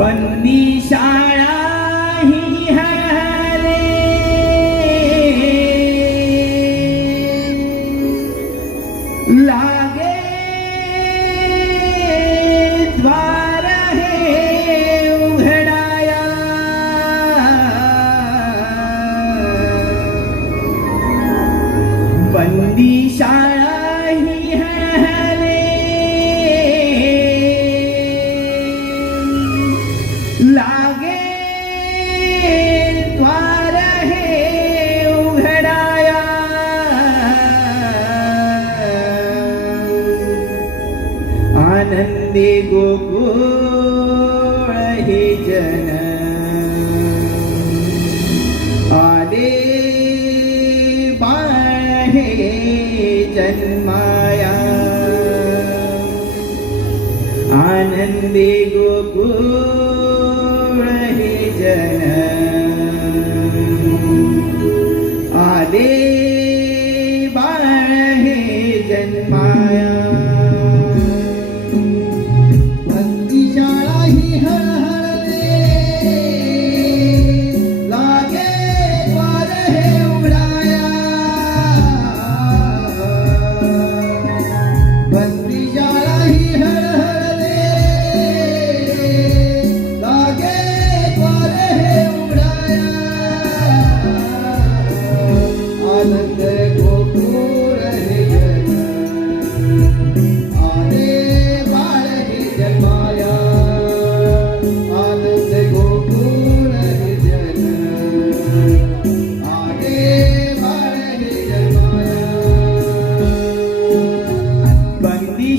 बंदी शाळा ही हरहरे लागे द्वार हे उघडाया. बंदी शाळा लागे द्वार हे उघडाया। आनंदी गोकुळ हे जन। आले बाळ हे जन्माया। आनंदी गोकुळ हे। जन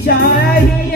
जाए